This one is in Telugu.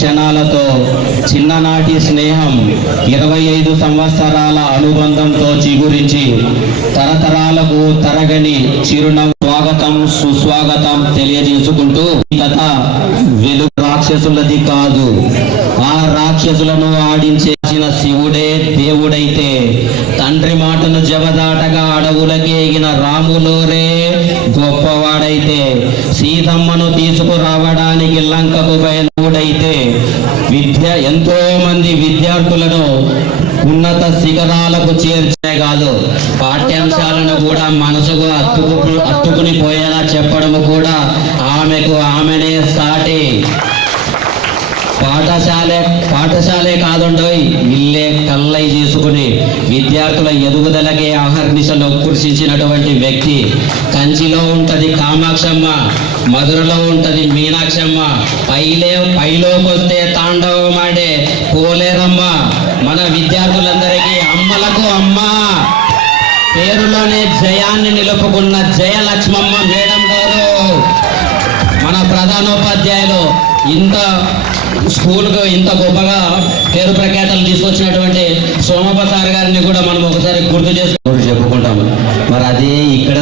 క్షణాలతో చిన్ననాటి స్నేహం ఇరవై ఐదు సంవత్సరాల అనుబంధంతో చిగురించి తరతరాలకు తరగని చిరునవ్వు స్వాగతం సుస్వాగతం తెలియజేసుకుంటూ ఈ కథ వెలుగు రాక్షసులది కాదు. ఆ రాక్షసులను ఆడించేసిన శివుడే దేవుడైతే. తండ్రి మాటను జవదాటగా అడవులకి ఎగిన రాములోరే గొప్పవాడైతే. సీతమ్మను తీసుకురావడానికి లంకకు పైన విద్య ఎంతో మంది విద్యార్థులను ఉన్నత శిఖరాలకు చేర్చే కాదు. పాఠ్యాంశాలను కూడా మనసుకు అత్తుకు అత్తుకుని పోయేలా చెప్పడం కూడా ఆమెకు ఆమెనే సాటి. పాఠశాలే పాఠశాలే కాదుండోయ్ ఇల్లే కల్లై చేసుకుని విద్యార్థుల ఎదుగుదలకే అహర్నిశలో కృషించినటువంటి వ్యక్తి. కంచిలో ఉంటది కామాక్షమ్మ మధురలో ఉంటది మీనాక్షమ్మ. పైలే పైలోకి వస్తే పోలేదమ్మా. మన విద్యార్థులందరికీ అమ్మలకు అమ్మ. పేరులోనే జయాన్ని నిలుపుకున్న జయలక్ష్మమ్మ మేడం గారు. మన ప్రధానోపాధ్యాయులు ఇంత స్కూల్కు ఇంత గొప్పగా పేరు ప్రఖ్యాతలు తీసుకొచ్చినటువంటి సోమప్ప సార్ గారిని కూడా మనం ఒకసారి గుర్తు చేసుకుంటూ చెప్పుకుంటాము. మరి అదే ఇక్కడ